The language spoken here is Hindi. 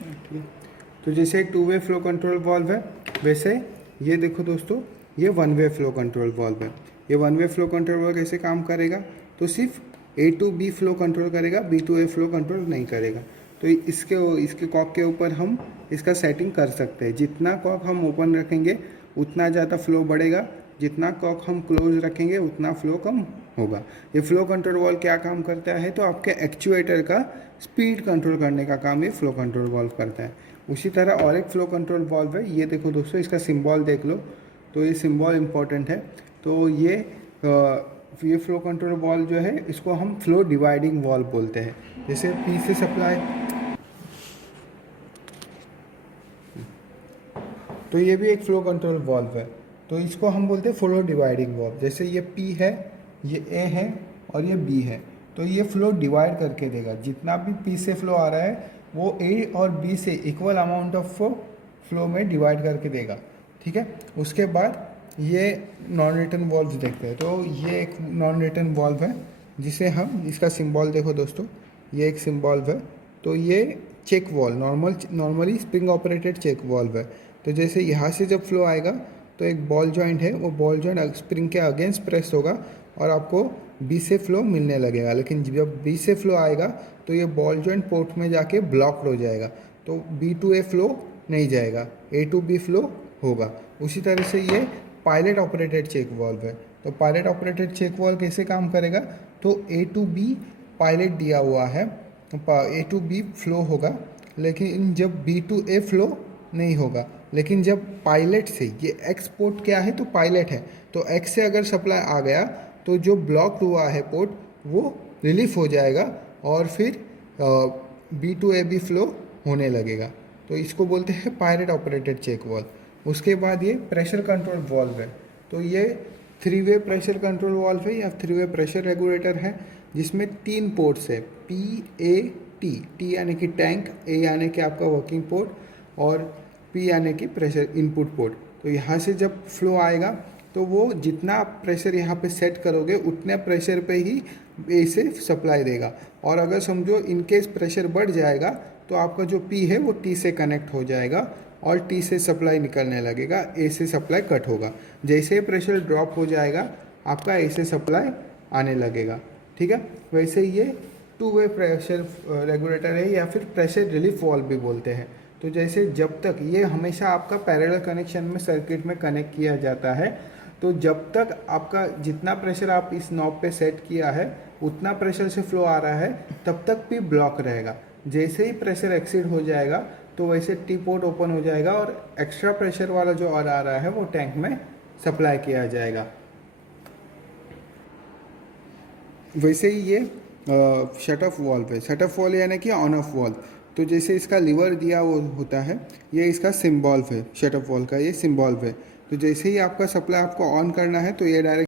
ठीक है। तो जैसे two way flow control valve है, वैसे ये देखो दोस्तों, ये one way flow control valve है। ये one way flow control valve कैसे काम करेगा, तो सिर्फ A to B flow control करेगा, B to A flow control नहीं करेगा। तो इसके कॉक के ऊपर हम इसका सेटिंग कर सकते हैं। जितना कॉक हम ओपन रखेंगे उतना ज़्यादा फ्लो बढ़ेगा, जितना कॉक हम क्लोज रखेंगे उतना फ्लो कम होगा। ये फ्लो कंट्रोल वाल्व क्या काम करता है, तो आपके एक्चुएटर का स्पीड कंट्रोल करने का काम ये फ्लो कंट्रोल वाल्व करता है। उसी तरह और एक फ्लो कंट्रोल वाल्व है, ये देखो दोस्तों, इसका सिंबल देख लो, तो ये सिंबल इम्पोर्टेंट है। तो ये फ्लो कंट्रोल वाल्व जो है, इसको हम फ्लो डिवाइडिंग वाल्व बोलते हैं। जैसे पी से सप्लाई, तो ये भी एक फ्लो कंट्रोल वाल्व है, तो इसको हम बोलते हैं फ्लो डिवाइडिंग वाल्व। जैसे ये पी है, ये ए है और ये बी है, तो ये फ्लो डिवाइड करके देगा। जितना भी पी से फ्लो आ रहा है वो ए और बी से इक्वल अमाउंट ऑफ फ्लो में डिवाइड करके देगा। ठीक है। उसके बाद ये नॉन रिटर्न वाल्व देखते हैं। तो ये एक नॉन रिटर्न वाल्व है, जिसे हम, इसका सिंबल देखो दोस्तों, ये एक सिंबल है। तो ये check valve, normally spring operated check valve है। तो जैसे यहाँ से जब फ्लो आएगा तो एक बॉल जॉइंट है, वो बॉल जॉइंट स्प्रिंग के अगेंस्ट प्रेस होगा और आपको बी से फ्लो मिलने लगेगा। लेकिन जब बी से फ्लो आएगा तो ये बॉल जॉइंट पोर्ट में जाके ब्लॉक्ड हो जाएगा, तो बी टू ए फ्लो नहीं जाएगा, ए टू बी फ्लो होगा। उसी तरह से ये पायलट ऑपरेटेड चेक वाल्व है। तो पायलट ऑपरेटेड चेक वाल्व कैसे काम करेगा, तो ए टू बी पायलट दिया हुआ है, ए टू बी फ्लो होगा, लेकिन जब बी टू ए फ्लो नहीं होगा। लेकिन जब पायलट से, ये एक्स पोर्ट क्या है, तो पायलट है, तो एक्स से अगर सप्लाई आ गया तो जो ब्लॉक हुआ है पोर्ट वो रिलीफ हो जाएगा और फिर B to A B flow होने लगेगा। तो इसको बोलते हैं पायलट ऑपरेटेड चेक वाल्व। उसके बाद ये प्रेशर कंट्रोल वाल्व है। तो ये three way pressure control valve है या थ्री वे प्रेशर रेगुलेटर है, जिसमें 3 पोर्ट्स है, पी ए टी। टी यानी कि टैंक, ए यानी कि आपका वर्किंग पोर्ट और पी यानी कि प्रेशर इनपुट पोर्ट। तो यहाँ से जब फ्लो आएगा तो वो जितना प्रेशर यहाँ पे सेट करोगे उतने प्रेशर पे ही ए से सप्लाई देगा। और अगर समझो इनकेस प्रेशर बढ़ जाएगा तो आपका जो पी है वो टी से कनेक्ट हो जाएगा और टी से सप्लाई निकलने लगेगा, ए से सप्लाई कट होगा। जैसे ही प्रेशर ड्रॉप हो जाएगा आपका ए से सप्लाई आने लगेगा। ठीक है। वैसे ये टू वे प्रेशर रेगुलेटर है या फिर प्रेशर रिलीफ वाल्व भी बोलते हैं। तो जैसे जब तक ये हमेशा आपका पैरेलल कनेक्शन में सर्किट में कनेक्ट किया जाता है, तो जब तक आपका जितना प्रेशर आप इस नॉब पे सेट किया है उतना प्रेशर से फ्लो आ रहा है तब तक भी ब्लॉक रहेगा। जैसे ही प्रेशर एक्सीड हो जाएगा तो वैसे टी पोर्ट ओपन हो जाएगा और एक्स्ट्रा प्रेशर वाला जो और आ रहा है वो टैंक में सप्लाई किया जाएगा। वैसे ही ये शट ऑफ वाल्व है। शट ऑफ वाल्व यानी कि ऑन ऑफ वाल्व। तो जैसे इसका लीवर दिया वो होता है, ये इसका सिंबल है, शट ऑफ वाल्व का ये सिंबल है। तो जैसे ही आपका सप्लाई आपको ऑन करना है तो ये डायरेक्ट